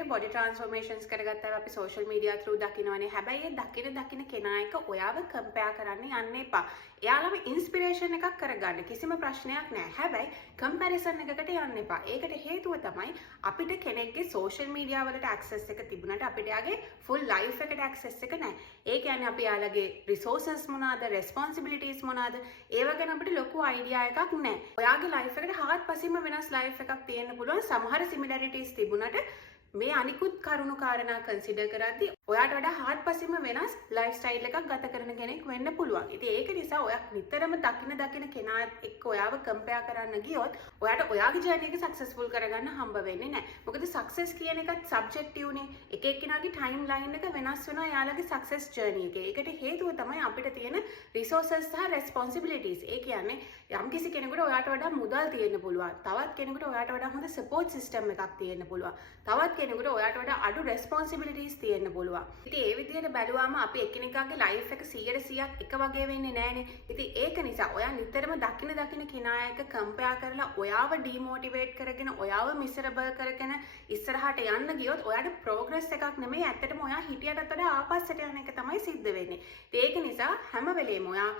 විදිහට බොඩි ට්‍රාන්ස්ෆෝමේෂන්ස් කරගත්තා අපි සෝෂල් මීඩියා through දකින්නවනේ. හැබැයි ඒ දකින කෙනා එක ඔයාව කම්පෙයාර් කරන්න යන්න එපා. එයාලම ඉන්ස්පිරේෂන් එකක් කරගන්න. කිසිම ප්‍රශ්නයක් නැහැ. හැබැයි කම්පැරිසන් එකකට යන්න එපා. ඒකට හේතුව තමයි අපිට කෙනෙක්ගේ සෝෂල් මීඩියා වලට ඇක්සස් එක තිබුණාට අපිට යාගේ ෆුල් ලයිෆ් එකට ඇක්සස් එක නැහැ. ඒ කියන්නේ අපි යාලගේ රිසෝසස් මොනවාද, රෙස්පොන්සිබිලිටීස් මොනවාද, ඒව ගැන අපිට ලොකු අයිඩියා එකක් නැහැ. ඔයාගේ ලයිෆ් එකට හාත්පසින්ම වෙනස් ලයිෆ් එකක් තියෙන්න පුළුවන්. සමහර සිමිලැරිටීස් තිබුණාට මේ අනිකුත් කරුණු කාරණා කන්සිඩර් කරද්දී ඔයාට වඩා හාත්පසින්ම වෙනස් ලයිෆ් ස්ටයිල් එකක් ගත කරන කෙනෙක් වෙන්න පුළුවන්. ඉතින් ඒක නිසා ඔයා නිතරම දකින කෙනා එක්ක ඔයාව කම්පෙයාර් කරන්න ගියොත් ඔයාට ඔයාගේ ජර්නි එක සක්සස්ෆුල් කරගන්න හම්බ වෙන්නේ නැහැ. මොකද සක්සස් කියන එකත් සබ්ජෙක්ටිව්නේ. එක එක්කෙනාගේ ටයිම් ලයින් එක වෙනස් වෙනවා යාළගේ සක්සස් ජර්නි එකේ. ඒකට හේතුව තමයි අපිට තියෙන රිසෝසස් සහ රෙස්පොන්සිබිලිටීස්. ඒ කියන්නේ යම්කිසි කෙනෙකුට ඔයාට වඩා මුදල් තියෙන්න පුළුවන්. තවත් කෙනෙකුට ඔයාට වඩා හොඳ සපෝට් සිස්ටම් එකක් තියෙන්න පුළුවන්. තවත් කෙනෙකුට ඔයාට වඩා අඩු රෙස්පොන්සිබිලිටීස් තියෙන්න පුළුවන්. ඉතින් ඒ විදිහට බැලුවාම අපි එකිනෙකාගේ ලයිෆ් එක 100%ක් එක වගේ වෙන්නේ නැහනේ. ඉතින් ඒක නිසා ඔයා නිතරම දකින කෙනා එක්ක කම්පෙයාර් කරලා ඔයාව ඩිමෝටිවේට් කරගෙන ඔයාව මිසරබල් කරගෙන ඉස්සරහට යන්න ගියොත් ඔයාට ප්‍රෝග්‍රස් එකක් නෙමෙයි ඇත්තටම ඔයා හිටියටත් වඩා ආපස්සට යන එක තමයි සිද්ධ වෙන්නේ. ඒක නිසා හැම වෙලේම ඔයා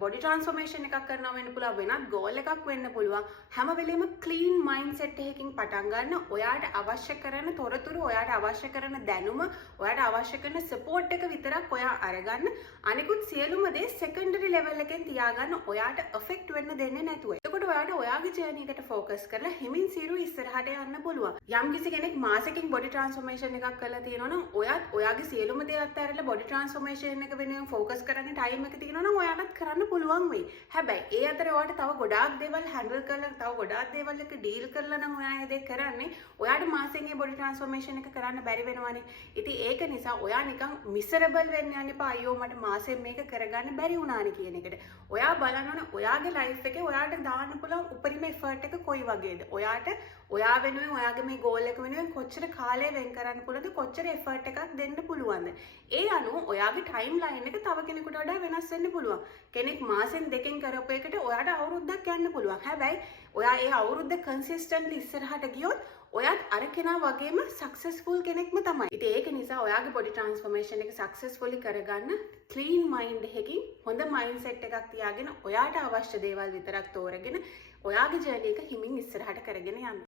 බොඩි ට්‍රාන්ස්ෆෝමේෂන් එකක් කරනවා වෙන්න පුළුවන්, වෙනත් ගෝල් එකක් වෙන්න පුළුවන්. හැම වෙලෙම ක්ලීන් මයින්ඩ්සෙට් එකකින් පටන් ගන්න. ඔයාට අවශ්‍ය කරන තොරතුරු, ඔයාට අවශ්‍ය කරන දැනුම, ඔයාට අවශ්‍ය කරන සපෝට් එක විතරක් ඔයා අරගන්න. අනිකුත් සියලුම දේ සෙකන්ඩරි ලෙවල් එකෙන් තියාගන්න. ඔයාට අෆෙක්ට් වෙන්න දෙන්නේ නැතුව. එතකොට ඔයාට ඔයාගේ ජර්නි එකට ફોකස් කරලා හිමින් සිරු ඉස්සරහට යන්න පුළුවන්. යම්කිසි කෙනෙක් මාසෙකින් බොඩි ට්‍රාන්ස්ෆෝමේෂන් එකක් කරලා තියෙනවා නම් ඔයාත් ඔයාගේ සියලුම දේ අත්හැරලා බොඩි ට්‍රාන්ස්ෆෝමේෂන් එක වෙනුවෙන් ફોකස් කරන්න ටයිම් එක තියෙනවා නම් ඔයාට කරන්න පුළුවන් වෙයි. හැබැයි ඒ අතරේ ඔයාට තව ගොඩාක් දේවල් හැන්ඩල් කරලා තව ගොඩාක් දේවල් එක ඩීල් කරලා නම් ඔයා ඒ දේ කරන්නේ ඔයාට මාසෙන් ඒ බොඩි ට්‍රාන්ස්ෆෝමේෂන් එක කරන්න බැරි වෙනවනේ. ඉතින් ඒක නිසා ඔයා නිකන් මිසරබල් වෙන්න යන්න එපා. අයියෝ මට මාසෙන් මේක කරගන්න බැරි වුණානේ කියන එකට. ඔයා බලන්න ඕනේ ඔයාගේ ලයිෆ් එකේ ඔයාට දාන්න පුළුවන් උපරිම එෆර්ට් එක කොයි වගේද? ඔයාට ඔයා වෙනුවෙන් ඔයාගේ මේ ගෝල් එක වෙනුවෙන් කොච්චර කාලය වෙන් කරන්න පුළුවන්ද? කොච්චර එෆර්ට් එකක් දෙන්න පුළුවන්ද? ඒ අනුව ඔයාගේ ටයිම් ලයින් එක තව කෙනෙකුට වඩා වෙනස් වෙන්න පුළුවන්. කෙනෙක් මාසෙන් දෙකෙන් කරපු එකට ඔයාට අවුරුද්දක් යන්න පුළුවන්. හැබැයි ඔයා ඒ අවුරුද්ද කන්සිස්ටන්ට්ලි ඉස්සරහට ගියොත් ඔයාත් අර කෙනා වගේම සක්සස්ෆුල් කෙනෙක්ම තමයි. ඉතින් ඒක නිසා ඔයාගේ බොඩි ට්‍රාන්ස්ෆෝමේෂන් එක සක්සස්ෆුලි කරගන්න ක්ලීන් මයින්ඩ් එකකින් හොඳ මයින්ඩ්සෙට් එකක් තියාගෙන ඔයාට අවශ්‍ය දේවල් විතරක් තෝරගෙන ඔයාගේ ජර්නි එක හිමින් ඉස්සරහට කරගෙන යන්න.